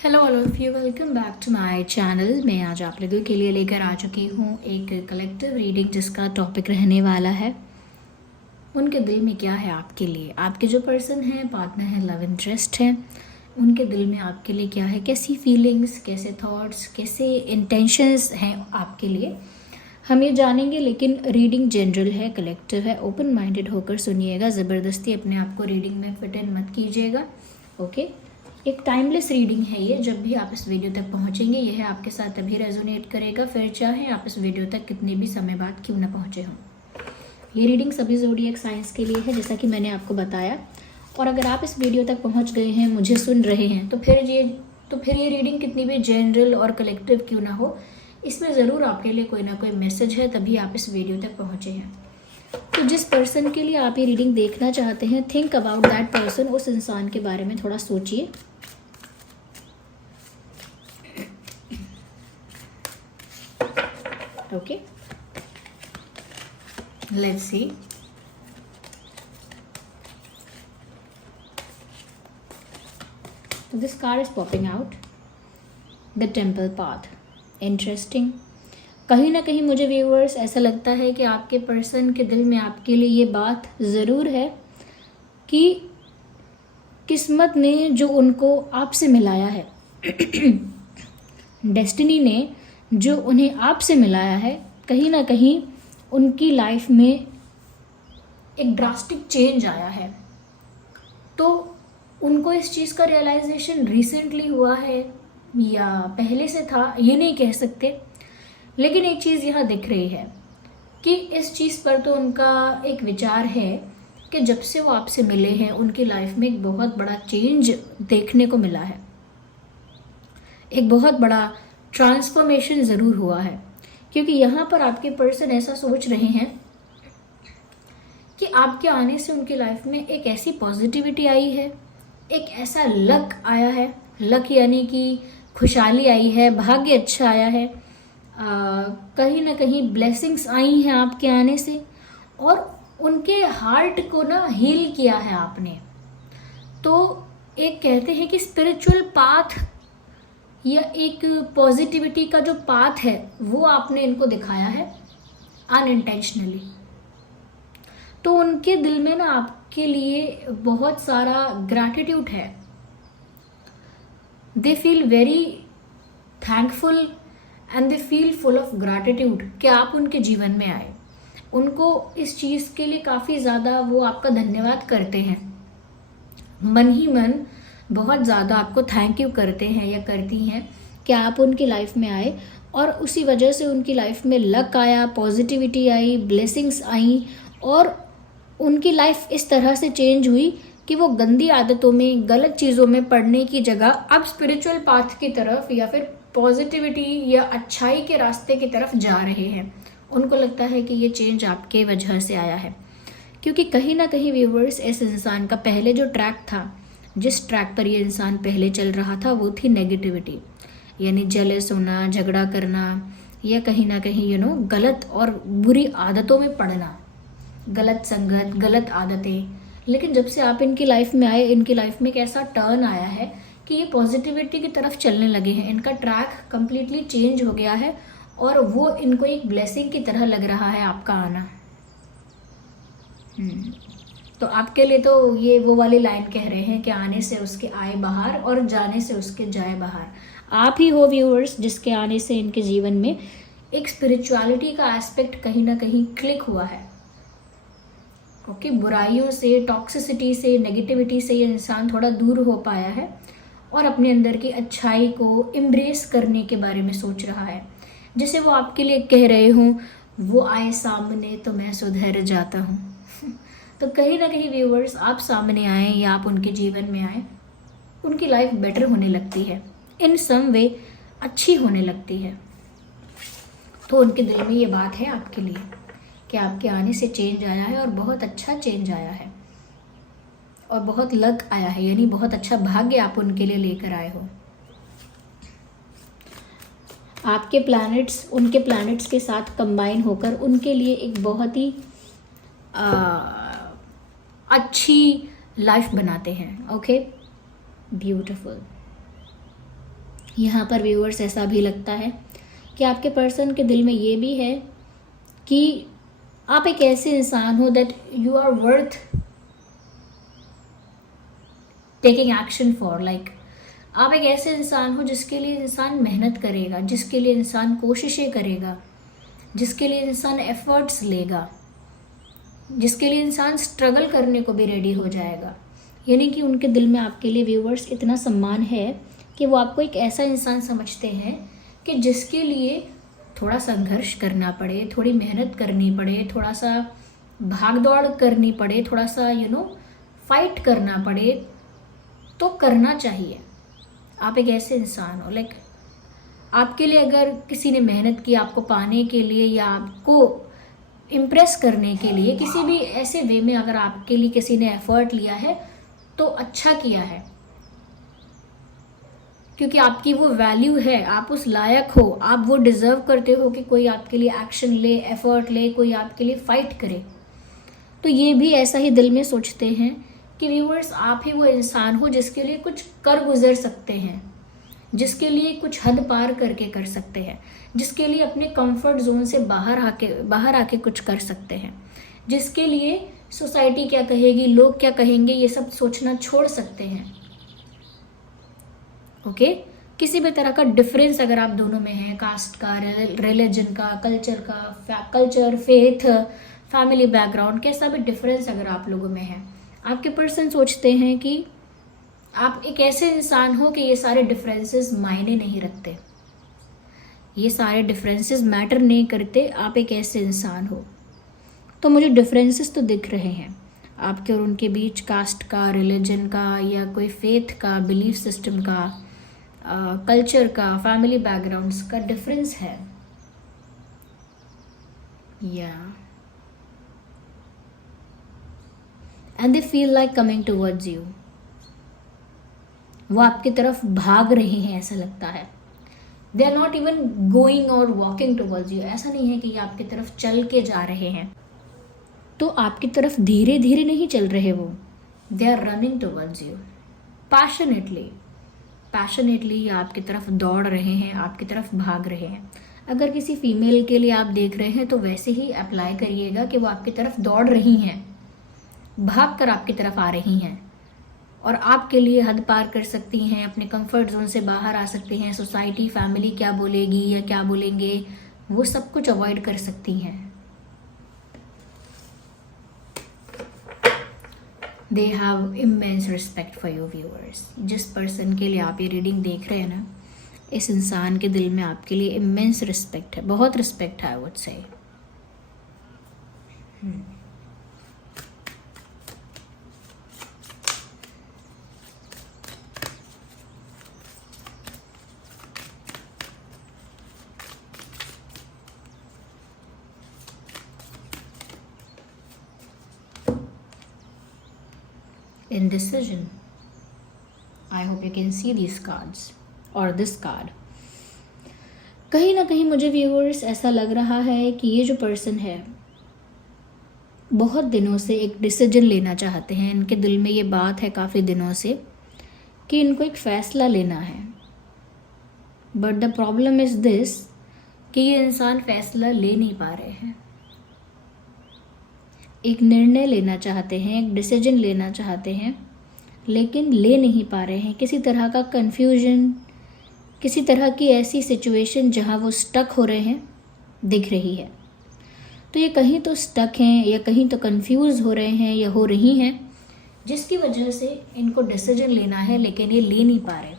Hello all of you, welcome back to my channel. मैं आज आप लोगों के लिए लेकर आ चुकी हूँ एक कलेक्टिव रीडिंग जिसका टॉपिक रहने वाला है उनके दिल में क्या है आपके लिए। आपके जो पर्सन हैं, पार्टनर है, लव इंटरेस्ट है, उनके दिल में आपके लिए क्या है, कैसी फीलिंग्स, कैसे थॉट्स, कैसे इंटेंशंस हैं आपके लिए, हम ये जानेंगे। लेकिन रीडिंग जनरल है, कलेक्टिव है, ओपन माइंडेड होकर सुनिएगा। ज़बरदस्ती अपने आप को रीडिंग में फिट इन मत कीजिएगा, ओके। एक टाइमलेस रीडिंग है ये। जब भी आप इस वीडियो तक पहुंचेंगे यह आपके साथ तभी रेजोनेट करेगा, फिर चाहे आप इस वीडियो तक कितने भी समय बाद क्यों ना पहुंचे हों। ये रीडिंग सभी ज़ोडिएक साइंस के लिए है, जैसा कि मैंने आपको बताया। और अगर आप इस वीडियो तक पहुंच गए हैं, मुझे सुन रहे हैं, तो फिर ये रीडिंग कितनी भी जनरल और कलेक्टिव क्यों ना हो, इसमें ज़रूर आपके लिए कोई ना कोई मैसेज है, तभी आप इस वीडियो तक पहुँचे हैं। तो जिस पर्सन के लिए आप ये रीडिंग देखना चाहते हैं, थिंक अबाउट दैट पर्सन। उस इंसान के बारे में थोड़ा सोचिए। Okay, let's see. So this card is popping out, the temple path. Interesting. कहीं ना कहीं मुझे व्यूअर्स ऐसा लगता है कि आपके पर्सन के दिल में आपके लिए ये बात ज़रूर है कि किस्मत ने जो उनको आपसे मिलाया है डेस्टिनी ने जो उन्हें आपसे मिलाया है, कहीं ना कहीं उनकी लाइफ में एक ड्रास्टिक चेंज आया है। तो उनको इस चीज़ का रियलाइजेशन रिसेंटली हुआ है या पहले से था, ये नहीं कह सकते। लेकिन एक चीज़ यहाँ दिख रही है कि इस चीज़ पर तो उनका एक विचार है कि जब से वो आपसे मिले हैं उनकी लाइफ में एक बहुत बड़ा चेंज देखने को मिला है, एक बहुत बड़ा ट्रांसफॉर्मेशन ज़रूर हुआ है। क्योंकि यहाँ पर आपके पर्सन ऐसा सोच रहे हैं कि आपके आने से उनकी लाइफ में एक ऐसी पॉजिटिविटी आई है, एक ऐसा लक आया है। लक यानी कि खुशहाली आई है, भाग्य अच्छा आया है, कहीं ना कहीं ब्लेसिंग्स आई हैं आपके आने से, और उनके हार्ट को ना हील किया है आपने। तो एक कहते हैं कि स्पिरिचुअल पाथ या एक पॉजिटिविटी का जो पाथ है वो आपने इनको दिखाया है अनइंटेंशनली। तो उनके दिल में ना आपके लिए बहुत सारा ग्रैटिट्यूड है। They feel very thankful and they feel full of gratitude कि आप उनके जीवन में आए। उनको इस चीज़ के लिए काफ़ी ज़्यादा वो आपका धन्यवाद करते हैं, मन ही मन बहुत ज़्यादा आपको थैंक यू करते हैं या करती हैं कि आप उनकी लाइफ में आए। और उसी वजह से उनकी लाइफ में लक आया, पॉजिटिविटी आई, ब्लेसिंग्स आई, और उनकी लाइफ इस तरह से चेंज हुई कि वो गंदी आदतों में, गलत चीज़ों में पड़ने की जगह अब स्पिरिचुअल पाथ की तरफ या फिर पॉजिटिविटी या अच्छाई के रास्ते की तरफ जा रहे हैं। उनको लगता है कि ये चेंज आपके वजह से आया है। क्योंकि कहीं ना कहीं व्यूवर्स, इस इंसान का पहले जो ट्रैक था, जिस ट्रैक पर ये इंसान पहले चल रहा था, वो थी नेगेटिविटी, यानी जेलस होना, झगड़ा करना, या कहीं ना कहीं गलत और बुरी आदतों में पड़ना, गलत संगत, गलत आदतें। लेकिन जब से आप इनकी लाइफ में आए, इनकी लाइफ में एक ऐसा टर्न आया है कि ये पॉजिटिविटी की तरफ चलने लगे हैं। इनका ट्रैक कम्प्लीटली चेंज हो गया है और वो इनको एक ब्लेसिंग की तरह लग रहा है आपका आना। तो आपके लिए तो ये वो वाली लाइन कह रहे हैं कि आने से उसके आए बाहर और जाने से उसके जाए बाहर। आप ही हो व्यूअर्स जिसके आने से इनके जीवन में एक स्पिरिचुअलिटी का एस्पेक्ट कहीं ना कहीं क्लिक हुआ है। ओके, बुराइयों से, टॉक्सिसिटी से, नेगेटिविटी से ये इंसान थोड़ा दूर हो पाया है और अपने अंदर की अच्छाई को एम्ब्रेस करने के बारे में सोच रहा है। जैसे वो आपके लिए कह रहे हों, वो आए सामने तो मैं सुधर जाता हूँ। तो कहीं ना कहीं व्यूअर्स, आप सामने आए या आप उनके जीवन में आए, उनकी लाइफ बेटर होने लगती है, इन सम वे अच्छी होने लगती है। तो उनके दिल में ये बात है आपके लिए कि आपके आने से चेंज आया है और बहुत अच्छा चेंज आया है और बहुत लक आया है, यानी बहुत अच्छा भाग्य आप उनके लिए लेकर आए हो। आपके प्लैनेट्स उनके प्लैनेट्स के साथ कंबाइन होकर उनके लिए एक बहुत ही अच्छी लाइफ बनाते हैं। Okay, beautiful. यहाँ पर व्यूअर्स ऐसा भी लगता है कि आपके पर्सन के दिल में ये भी है कि आप एक ऐसे इंसान हो that you are worth taking action for. Like आप एक ऐसे इंसान हो जिसके लिए इंसान मेहनत करेगा, जिसके लिए इंसान कोशिशें करेगा, जिसके लिए इंसान एफर्ट्स लेगा, जिसके लिए इंसान स्ट्रगल करने को भी रेडी हो जाएगा। यानी कि उनके दिल में आपके लिए व्यूवर्स इतना सम्मान है कि वो आपको एक ऐसा इंसान समझते हैं कि जिसके लिए थोड़ा संघर्ष करना पड़े, थोड़ी मेहनत करनी पड़े, थोड़ा सा भाग दौड़ करनी पड़े, थोड़ा सा फाइट करना पड़े, तो करना चाहिए। आप एक ऐसे इंसान हो, लाइक आपके लिए अगर किसी ने मेहनत की आपको पाने के लिए या आपको इम्प्रेस करने के लिए, किसी भी ऐसे वे में अगर आपके लिए किसी ने एफर्ट लिया है तो अच्छा किया है, क्योंकि आपकी वो वैल्यू है, आप उस लायक हो, आप वो डिज़र्व करते हो कि कोई आपके लिए एक्शन ले, एफर्ट ले, कोई आपके लिए फाइट करे। तो ये भी ऐसा ही दिल में सोचते हैं कि व्यूअर्स आप ही वो इंसान हो जिसके लिए कुछ कर गुजर सकते हैं, जिसके लिए कुछ हद पार करके कर सकते हैं, जिसके लिए अपने कंफर्ट जोन से बाहर आके कुछ कर सकते हैं, जिसके लिए सोसाइटी क्या कहेगी, लोग क्या कहेंगे, ये सब सोचना छोड़ सकते हैं। ओके किसी भी तरह का डिफरेंस अगर आप दोनों में है, कास्ट का, रिलीजन का, कल्चर, फेथ, फैमिली बैकग्राउंड, कैसा भी डिफरेंस अगर आप लोगों में है, आपके पर्सन सोचते हैं कि आप एक ऐसे इंसान हो कि ये सारे डिफरेंसेस मायने नहीं रखते, ये सारे डिफरेंसेस मैटर नहीं करते, आप एक ऐसे इंसान हो। तो मुझे डिफरेंसेस तो दिख रहे हैं आपके और उनके बीच, कास्ट का, रिलीजन का, या कोई फेथ का, बिलीफ सिस्टम का, कल्चर का, फैमिली बैकग्राउंड्स का डिफरेंस है। या and they feel like coming towards you, वो आपकी तरफ भाग रहे हैं ऐसा लगता है। They are not even going और वॉकिंग टुवर्ड्स यू, ऐसा नहीं है कि ये आपकी तरफ चल के जा रहे हैं, तो आपकी तरफ धीरे धीरे नहीं चल रहे वो, they are running towards you passionately ये आपकी तरफ दौड़ रहे हैं, आपकी तरफ भाग रहे हैं। अगर किसी फीमेल के लिए आप देख रहे हैं तो वैसे ही अप्लाई करिएगा कि वो आपकी तरफ दौड़ रही हैं, भाग कर आपकी तरफ आ रही हैं, और आपके लिए हद पार कर सकती हैं, अपने कंफर्ट जोन से बाहर आ सकती हैं, सोसाइटी, फैमिली क्या बोलेगी या क्या बोलेंगे, वो सब कुछ अवॉइड कर सकती हैं। They have immense respect for you viewers. जिस पर्सन के लिए आप ये रीडिंग देख रहे हैं ना, इस इंसान के दिल में आपके लिए इमेंस रिस्पेक्ट है, बहुत रिस्पेक्ट है, I would say. Indecision. I hope you can see these cards or this card. कहीं ना कहीं मुझे व्यूअर्स ऐसा लग रहा है कि ये जो पर्सन है बहुत दिनों से एक डिसीजन लेना चाहते हैं, इनके दिल में ये बात है काफ़ी दिनों से कि इनको एक फ़ैसला लेना है। But the problem is this कि ये इंसान फ़ैसला ले नहीं पा रहे हैं, एक निर्णय लेना चाहते हैं, एक डिसीजन लेना चाहते हैं, लेकिन ले नहीं पा रहे हैं। किसी तरह का कन्फ्यूजन, किसी तरह की ऐसी सिचुएशन जहां वो स्टक हो रहे हैं दिख रही है। तो ये कहीं तो स्टक हैं या कहीं तो कंफ्यूज हो रहे हैं या हो रही हैं, जिसकी वजह से इनको डिसीजन लेना है लेकिन ये ले नहीं पा रहे।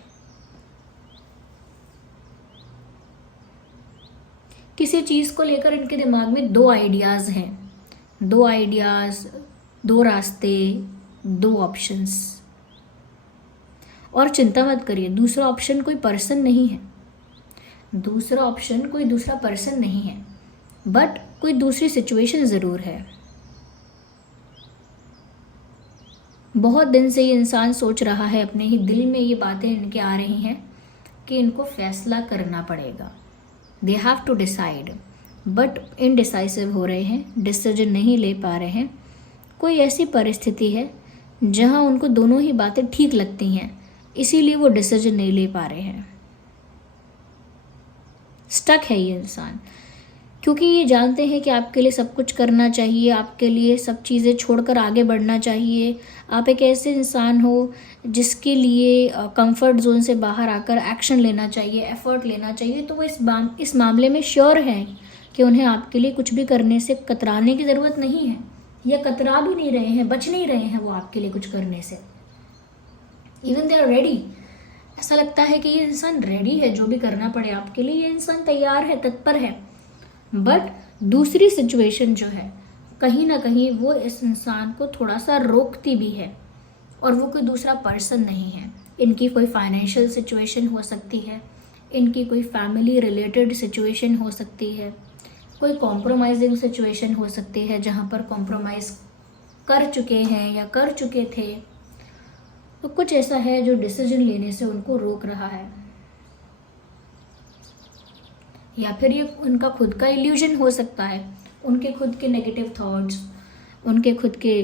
किसी चीज़ को लेकर इनके दिमाग में दो आइडियाज़ हैं, दो रास्ते, दो ऑप्शंस। और चिंता मत करिए, दूसरा ऑप्शन कोई पर्सन नहीं है, दूसरा ऑप्शन कोई दूसरा पर्सन नहीं है, बट कोई दूसरी सिचुएशन ज़रूर है। बहुत दिन से ये इंसान सोच रहा है, अपने ही दिल में ये बातें इनके आ रही हैं कि इनको फैसला करना पड़ेगा, they have to decide, but indecisive हो रहे हैं, डिसीजन नहीं ले पा रहे हैं। कोई ऐसी परिस्थिति है जहां उनको दोनों ही बातें ठीक लगती हैं, इसीलिए वो डिसीजन नहीं ले पा रहे हैं। स्टक है ये इंसान, क्योंकि ये जानते हैं कि आपके लिए सब कुछ करना चाहिए, आपके लिए सब चीज़ें छोड़कर आगे बढ़ना चाहिए। आप एक ऐसे इंसान हो जिसके लिए कंफर्ट जोन से बाहर आकर एक्शन लेना चाहिए, एफर्ट लेना चाहिए। तो वो इस मामले में श्योर हैं कि उन्हें आपके लिए कुछ भी करने से कतराने की ज़रूरत नहीं है, या कतरा भी नहीं रहे हैं, बच नहीं रहे हैं वो आपके लिए कुछ करने से। Even they are ready. ऐसा लगता है कि ये इंसान रेडी है, जो भी करना पड़े आपके लिए ये इंसान तैयार है, तत्पर है। बट दूसरी सिचुएशन जो है, कहीं ना कहीं वो इस इंसान को थोड़ा सा रोकती भी है, और वो कोई दूसरा पर्सन नहीं है। इनकी कोई फाइनेंशियल सिचुएशन हो सकती है, इनकी कोई फैमिली रिलेटेड सिचुएशन हो सकती है, कोई कॉम्प्रोमाइजिंग सिचुएशन हो सकती है जहाँ पर कॉम्प्रोमाइज़ कर चुके हैं या कर चुके थे। तो कुछ ऐसा है जो डिसीजन लेने से उनको रोक रहा है, या फिर ये उनका खुद का इल्यूजन हो सकता है, उनके खुद के नेगेटिव थॉट्स, उनके खुद के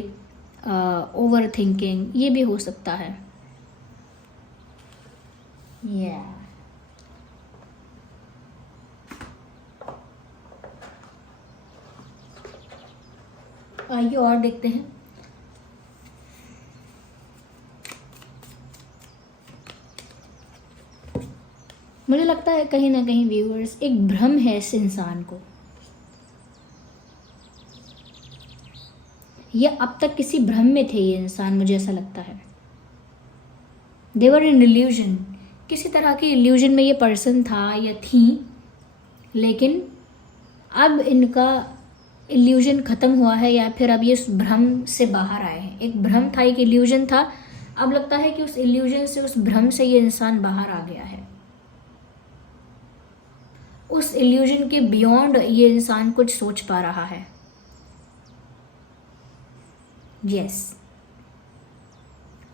ओवर थिंकिंग, ये भी हो सकता है। आइए और देखते हैं। मुझे लगता है कहीं ना कहीं व्यूअर्स, एक भ्रम है इस इंसान को, या अब तक किसी भ्रम में थे ये इंसान, मुझे ऐसा लगता है। दे वर इन इल्यूजन, किसी तरह के इल्यूजन में ये पर्सन था या थी, लेकिन अब इनका इल्यूजन ख़त्म हुआ है, या फिर अब ये उस भ्रम से बाहर आए हैं। एक भ्रम था, एक इल्यूजन था, अब लगता है कि उस इल्यूजन से, उस भ्रम से ये इंसान बाहर आ गया है। उस इल्यूजन के बियॉन्ड ये इंसान कुछ सोच पा रहा है। यस,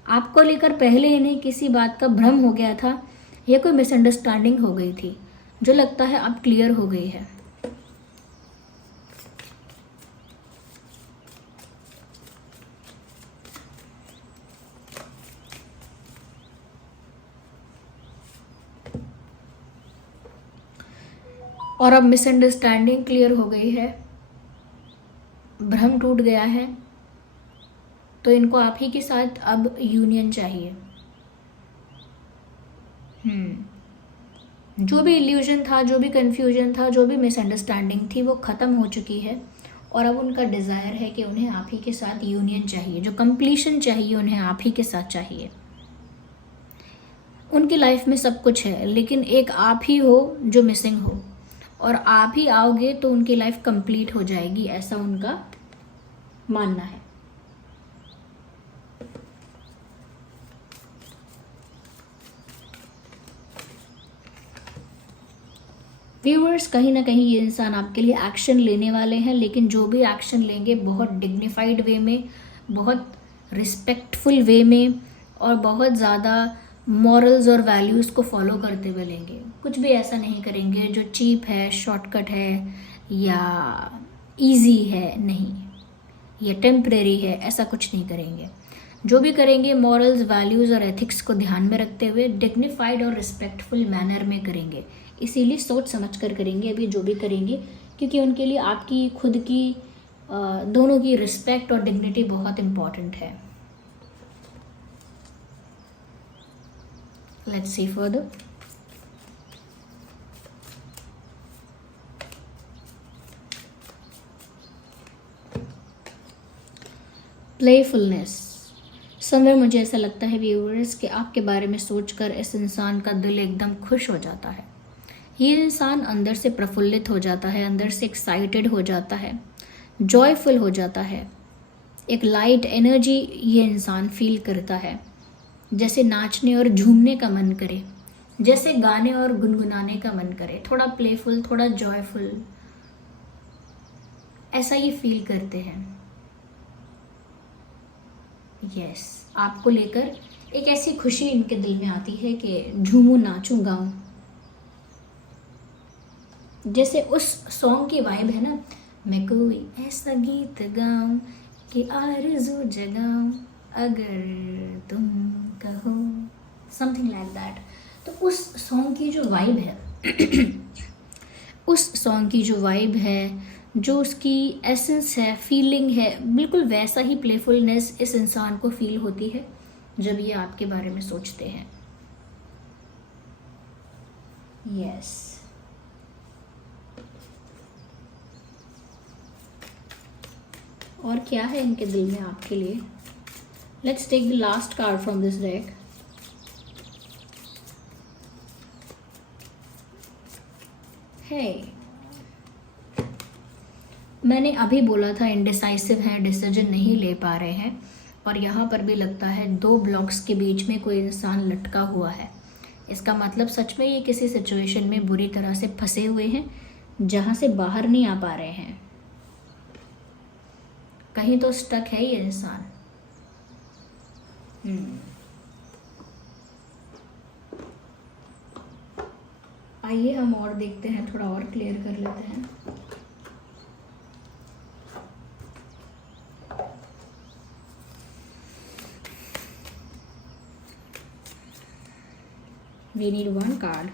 आपको लेकर पहले इन्हें किसी बात का भ्रम हो गया था, या कोई मिसअंडरस्टैंडिंग हो गई थी, जो लगता है अब क्लियर हो गई है। और अब मिसअंडरस्टैंडिंग क्लियर हो गई है, भ्रम टूट गया है, तो इनको आप ही के साथ अब यूनियन चाहिए। जो भी इल्यूजन था, जो भी कन्फ्यूजन था, जो भी मिसअंडरस्टैंडिंग थी, वो ख़त्म हो चुकी है, और अब उनका डिज़ायर है कि उन्हें आप ही के साथ यूनियन चाहिए, जो कंप्लीशन चाहिए उन्हें आप ही के साथ चाहिए। उनकी लाइफ में सब कुछ है, लेकिन एक आप ही हो जो मिसिंग हो, और आप ही आओगे तो उनकी लाइफ कंप्लीट हो जाएगी, ऐसा उनका मानना है। व्यूअर्स, कहीं ना कहीं ये इंसान आपके लिए एक्शन लेने वाले हैं, लेकिन जो भी एक्शन लेंगे बहुत डिग्निफाइड वे में, बहुत रिस्पेक्टफुल वे में, और बहुत ज़्यादा मॉरल्स और वैल्यूज़ को फॉलो करते हुए लेंगे। कुछ भी ऐसा नहीं करेंगे जो चीप है, शॉर्टकट है, या इजी है, नहीं, या टेम्परेरी है, ऐसा कुछ नहीं करेंगे। जो भी करेंगे मॉरल्स, वैल्यूज़ और एथिक्स को ध्यान में रखते हुए डिग्निफाइड और रिस्पेक्टफुल मैनर में करेंगे। इसीलिए सोच समझ कर करेंगे अभी जो भी करेंगे, क्योंकि उनके लिए आपकी खुद की दोनों की रिस्पेक्ट और डिग्निटी बहुत इम्पॉर्टेंट है। Let's see further. Playfulness, somewhere मुझे ऐसा लगता है व्यूअर्स कि आपके बारे में सोचकर इस इंसान का दिल एकदम खुश हो जाता है। ये इंसान अंदर से प्रफुल्लित हो जाता है, अंदर से एक्साइटेड हो जाता है, जॉयफुल हो जाता है। एक लाइट एनर्जी ये इंसान फील करता है, जैसे नाचने और झूमने का मन करे, जैसे गाने और गुनगुनाने का मन करे, थोड़ा प्लेफुल, थोड़ा जॉयफुल, ऐसा ये फील करते हैं। यस, आपको लेकर एक ऐसी खुशी इनके दिल में आती है कि झूमूं, नाचूं, गाऊं। जैसे उस सॉन्ग की वाइब है ना, मैं कोई ऐसा गीत गाऊं कि आरज़ू जगाऊं अगर तुम कहो, समथिंग लाइक दैट। तो उस सॉन्ग की जो वाइब है उस सॉन्ग की जो वाइब है, जो उसकी एसेंस है, फीलिंग है, बिल्कुल वैसा ही प्लेफुलनेस इस इंसान को फील होती है जब ये आपके बारे में सोचते हैं। यस। और क्या है इनके दिल में आपके लिए? Let's take the last card from this deck. है, मैंने अभी बोला था इनडिसाइसिव है, डिसीजन नहीं ले पा रहे हैं, और यहाँ पर भी लगता है दो ब्लॉक्स के बीच में कोई इंसान लटका हुआ है। इसका मतलब सच में ये किसी सिचुएशन में बुरी तरह से फंसे हुए हैं जहाँ से बाहर नहीं आ पा रहे हैं। कहीं तो स्टक है ये इंसान। आइए हम और देखते हैं, थोड़ा और क्लियर कर लेते हैं। We need one card,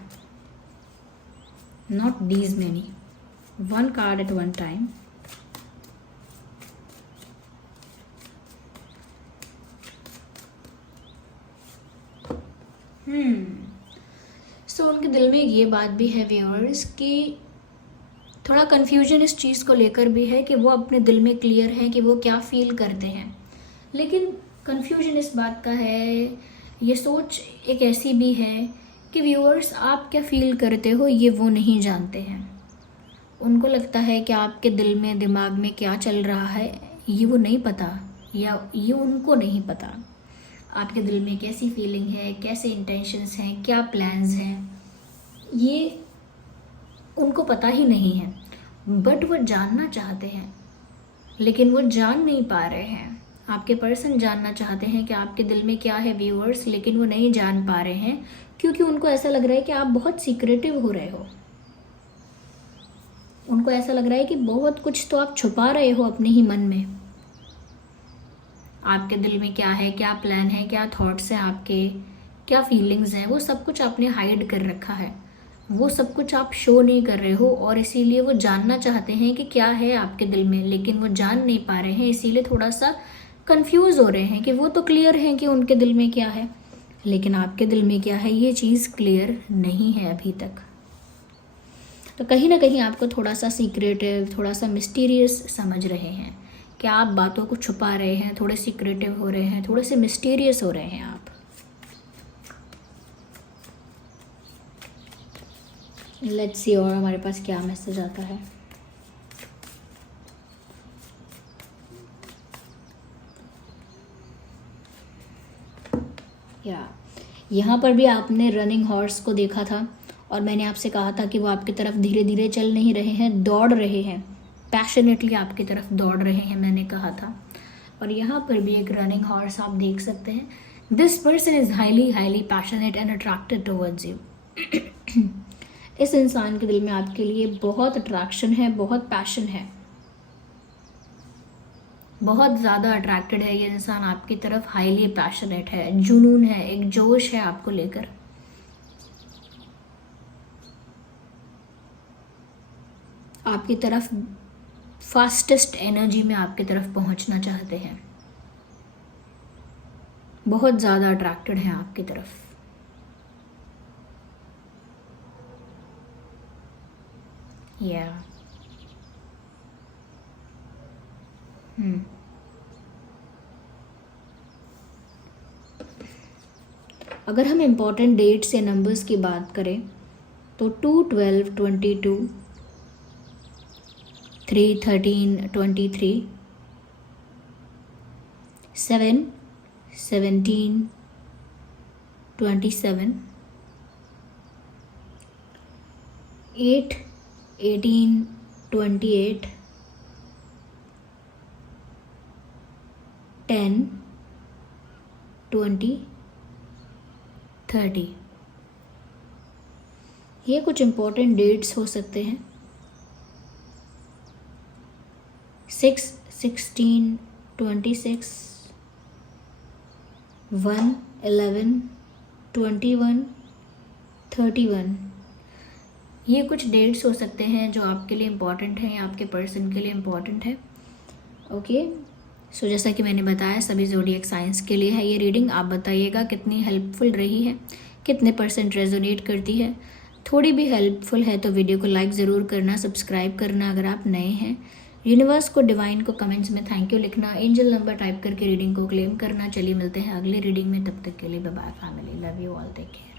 not these many. One card at one time. उनके दिल में ये बात भी है व्यूअर्स कि थोड़ा कन्फ्यूजन इस चीज़ को लेकर भी है कि वो अपने दिल में क्लियर हैं कि वो क्या फील करते हैं, लेकिन कन्फ्यूजन इस बात का है, ये सोच एक ऐसी भी है कि व्यूअर्स आप क्या फील करते हो ये वो नहीं जानते हैं। उनको लगता है कि आपके दिल में, दिमाग में क्या चल रहा है ये वो नहीं पता, या ये उनको नहीं पता। आपके दिल में कैसी फीलिंग है, कैसे इंटेंशंस हैं, क्या प्लान्स हैं, ये उनको पता ही नहीं है। बट वो जानना चाहते हैं, लेकिन वो जान नहीं पा रहे हैं। आपके पर्सन जानना चाहते हैं कि आपके दिल में क्या है व्यूअर्स, लेकिन वो नहीं जान पा रहे हैं क्योंकि उनको ऐसा लग रहा है कि आप बहुत सीक्रेटिव हो रहे हो। उनको ऐसा लग रहा है कि बहुत कुछ तो आप छुपा रहे हो अपने ही मन में। आपके दिल में क्या है, क्या प्लान है, क्या थॉट्स हैं आपके, क्या फीलिंग्स हैं, वो सब कुछ आपने हाइड कर रखा है। वो सब कुछ आप शो नहीं कर रहे हो, और इसीलिए वो जानना चाहते हैं कि क्या है आपके दिल में, लेकिन वो जान नहीं पा रहे हैं। इसीलिए थोड़ा सा कंफ्यूज हो रहे हैं कि वो तो क्लियर हैं कि उनके दिल में क्या है, लेकिन आपके दिल में क्या है ये चीज़ क्लियर नहीं है अभी तक। तो कहीं ना कहीं आपको थोड़ा सा सीक्रेटिव, थोड़ा सा मिस्टीरियस समझ रहे हैं कि आप बातों को छुपा रहे हैं, थोड़े सीक्रेटिव हो रहे हैं, थोड़े से मिस्टीरियस हो रहे हैं आप। लेट्स सी और हमारे पास क्या मैसेज आता है। या यहाँ पर भी आपने रनिंग हॉर्स को देखा था, और मैंने आपसे कहा था कि वो आपकी तरफ धीरे धीरे चल नहीं रहे हैं, दौड़ रहे हैं, पैशनेटली आपकी तरफ दौड़ रहे हैं, मैंने कहा था। और यहाँ पर भी एक रनिंग हॉर्स आप देख सकते हैं। This person is highly highly passionate and attracted towards you. इस इंसान के दिल में आपके लिए बहुत अट्रैक्शन है, बहुत पैशन है, बहुत ज़्यादा अट्रैक्टेड है ये इंसान आपकी तरफ, हाईली पैशनेट है, जुनून है, एक जोश है आपको लेकर। आपकी तरफ फास्टेस्ट एनर्जी में आपकी तरफ पहुंचना चाहते हैं, बहुत ज़्यादा अट्रैक्टेड हैं आपकी तरफ। या अगर हम इम्पोर्टेंट डेट्स या नंबर्स की बात करें तो 2, 12, 22, 3, 13, 23, 7, 17, 27, 8, 18, 28, 10, 20, 30, ये कुछ इम्पोर्टेंट डेट्स हो सकते हैं। 6, 16, 26, 1, 11, 21, 31, ये कुछ डेट्स हो सकते हैं जो आपके लिए इम्पॉर्टेंट हैं या आपके पर्सन के लिए इम्पॉर्टेंट है। ओके, सो जैसा कि मैंने बताया सभी ज़ोडिएक साइंस के लिए है ये रीडिंग। आप बताइएगा कितनी हेल्पफुल रही है, कितने % रेजोनेट करती है। थोड़ी भी हेल्पफुल है तो वीडियो को लाइक ज़रूर करना, सब्सक्राइब करना अगर आप नए हैं। यूनिवर्स को, डिवाइन को कमेंट्स में थैंक यू लिखना, एंजल नंबर टाइप करके रीडिंग को क्लेम करना। चलिए मिलते हैं अगले रीडिंग में, तब तक के लिए bye bye family, love you all, take care.